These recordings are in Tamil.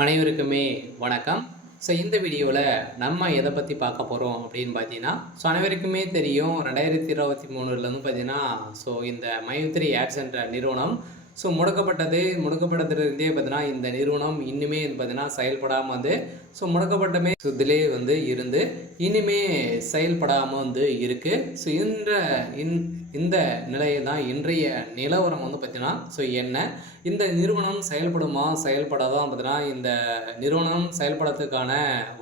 அனைவருக்குமே வணக்கம். இந்த வீடியோவில் நம்ம எதை பற்றி பார்க்க போகிறோம் அப்படின்னு பார்த்தீங்கன்னா, அனைவருக்குமே தெரியும் 2023 பார்த்தீங்கன்னா, இந்த மைத்ரி ஆட்ஸ் என்ற நிறுவனம் முடக்கப்பட்டதுலேருந்தே பார்த்தீங்கன்னா, இந்த நிறுவனம் இன்னுமே பார்த்தீங்கன்னா செயல்படாமல் வந்து முடக்கப்பட்டமே இதிலே வந்து இருந்து இனிமே செயல்படாமல் வந்து இருக்குது. இந்த நிலையில் தான் இன்றைய நிலவரம் வந்து பார்த்தீங்கன்னா என்ன இந்த நிறுவனம் செயல்படுமா செயல்படாதான் பார்த்தீங்கன்னா இந்த நிறுவனம் செயல்படுறதுக்கான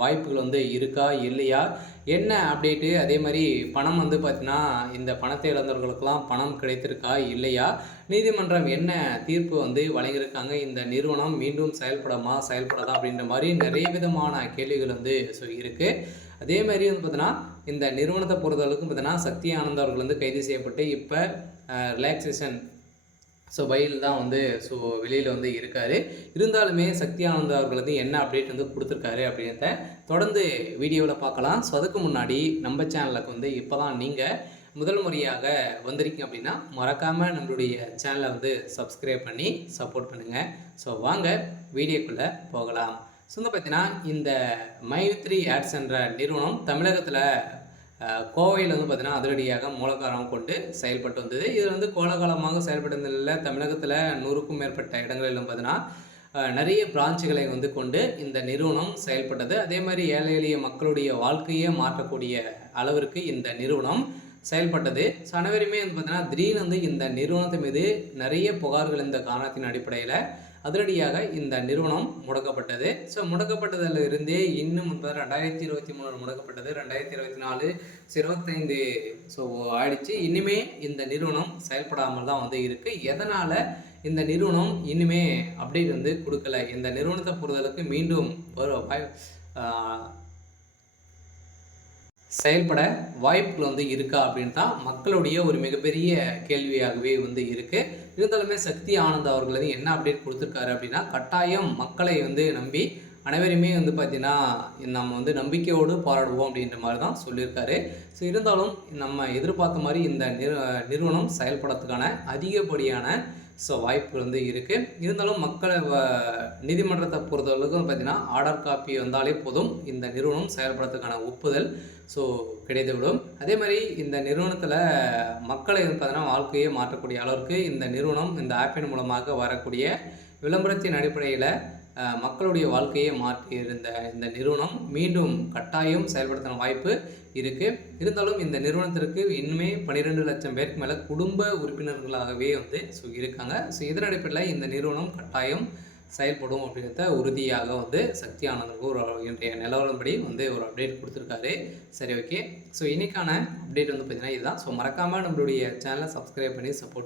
வாய்ப்புகள் வந்து இருக்கா இல்லையா, என்ன அப்டேட்டு, அதே மாதிரி பணம் வந்து பார்த்தீங்கன்னா இந்த பணத்தை இழந்தவர்களுக்கெல்லாம் பணம் கிடைத்திருக்கா இல்லையா, நீதிமன்றம் என்ன தீர்ப்பு வந்து வழங்கியிருக்காங்க, இந்த நிறுவனம் மீண்டும் செயல்படாதா அப்படின்ற மாதிரி நிறைய விதமான கேள்விகள் வந்து இருக்குது. அதே மாதிரி வந்து பார்த்தீங்கன்னா இந்த நிறுவனத்தை பொறுத்தளவுக்கு பார்த்தீங்கன்னா சக்தி ஆனந்த் அவர்கள் வந்து கைது செய்யப்பட்டு இப்போ ரிலாக்ஸேஷன் பயில் தான் வந்து வெளியில் வந்து இருக்கார். இருந்தாலுமே சக்தி ஆனந்த் அவர்கள் வந்து என்ன அப்டேட் வந்து கொடுத்துருக்காரு அப்படின்றத தொடர்ந்து வீடியோவில் பார்க்கலாம். அதுக்கு முன்னாடி நம்ம சேனலுக்கு வந்து இப்போ தான் நீங்கள் முதல் முறையாக வந்திருக்கீங்க அப்படின்னா மறக்காமல் நம்மளுடைய சேனலை வந்து சப்ஸ்கிரைப் பண்ணி சப்போர்ட் பண்ணுங்கள். வாங்க வீடியோக்குள்ளே போகலாம். பார்த்தீங்கன்னா இந்த மைத்ரி ஆட்ஸ் என்ற நிறுவனம் தமிழகத்தில் கோவையில் வந்து பார்த்தீங்கன்னா அதிரடியாக மூலக்காரம் கொண்டு செயல்பட்டு வந்தது. இதில் வந்து கோலகாலமாக செயல்பட்டதில் தமிழகத்தில் 100க்கும் மேற்பட்ட இடங்களிலும் பார்த்தீங்கன்னா நிறைய பிரான்ச்சுகளை வந்து கொண்டு இந்த நிறுவனம் செயல்பட்டது. அதே மாதிரி ஏழை எளிய மக்களுடைய வாழ்க்கையை மாற்றக்கூடிய அளவிற்கு இந்த நிறுவனம் செயல்பட்டது. அனைவருமே வந்து பார்த்தீங்கன்னா திடீர்னு வந்து இந்த நிறுவனத்து மீது நிறைய புகார்கள் இந்த காரணத்தின் அடிப்படையில் அதிரடியாக இந்த நிறுவனம் முடக்கப்பட்டது. முடக்கப்பட்டதில் இருந்தே இன்னும் 2023 முடக்கப்பட்டது, 2024 25 ஆயிடுச்சு. இனிமே இந்த நிறுவனம் செயல்படாமல் தான் வந்து இருக்குது. எதனால் இந்த நிறுவனம் இனிமே அப்டேட் வந்து கொடுக்கல, இந்த நிறுவனத்தை பொறுத்தளவுக்கு மீண்டும் செயல்பட வாய்ப்புகள் வந்து இருக்கா அப்படின்னு தான் மக்களுடைய ஒரு மிகப்பெரிய கேள்வியாகவே வந்து இருக்குது. இருந்தாலுமே சக்தி ஆனந்த் அவர்கள் வந்து என்ன அப்டேட் கொடுத்துருக்காரு அப்படின்னா, கட்டாயம் மக்களை வந்து நம்பி அனைவருமே வந்து பார்த்திங்கன்னா நம்ம வந்து நம்பிக்கையோடு போராடுவோம் அப்படின்ற மாதிரி தான் சொல்லியிருக்காரு. இருந்தாலும் நம்ம எதிர்பார்த்த மாதிரி இந்த நிறுவனம் செயல்படுறதுக்கான அதிகப்படியான வாய்ப்புகள் வந்து இருக்குது. இருந்தாலும் மக்களை நீதிமன்றத்தை பொறுத்தளவுக்கு பார்த்திங்கன்னா ஆர்டர் காப்பி வந்தாலே போதும் இந்த நிறுவனம் செயல்படுறதுக்கான ஒப்புதல் கிடைத்துவிடும். அதே மாதிரி இந்த நிறுவனத்தில் மக்களை பார்த்தீங்கன்னா வாழ்க்கையை மாற்றக்கூடிய அளவிற்கு இந்த நிறுவனம் இந்த ஆப்பின் மூலமாக வரக்கூடிய விளம்பரத்தின் அடிப்படையில் மக்களுடைய வாழ்க்கையை மாற்றி இருந்த இந்த நிறுவனம் மீண்டும் கட்டாயம் செயல்படுத்தின வாய்ப்பு இருக்குது. இருந்தாலும் இந்த நிறுவனத்திற்கு இன்னுமே 12 லட்சம் பேருக்கு மேலே குடும்ப உறுப்பினர்களாகவே வந்து இருக்காங்க. இதன் அடிப்படையில் இந்த நிறுவனம் கட்டாயம் செயல்படும் அப்படின்றத உறுதியாக வந்து சக்தி ஆனந்துக்கு ஒரு இன்றைய நிலவரப்படி வந்து ஒரு அப்டேட் கொடுத்துருக்காரு. சரி, ஓகே. இன்றைக்கான அப்டேட் வந்து பார்த்திங்கன்னா இதுதான். மறக்காமல் நம்மளுடைய சேனலை சப்ஸ்கிரைப் பண்ணி சப்போர்ட்